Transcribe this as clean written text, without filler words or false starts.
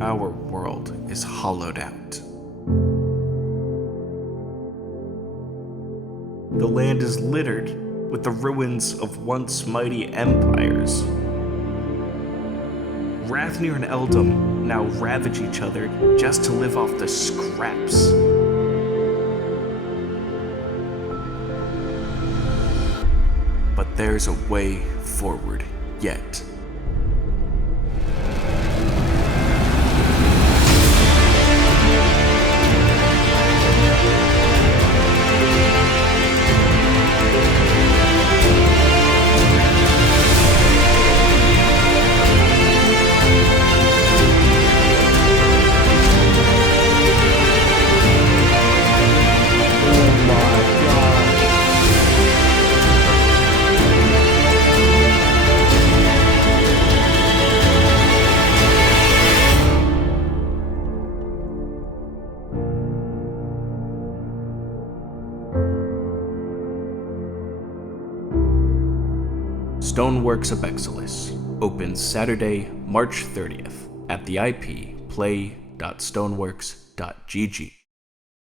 our world is hollowed out. The land is littered with the ruins of once mighty empires. Rathnir and Eldom now ravage each other just to live off the scraps. But there's a way forward yet. Stoneworks Abexilis opens Saturday, March 30th at the IP play.stoneworks.gg.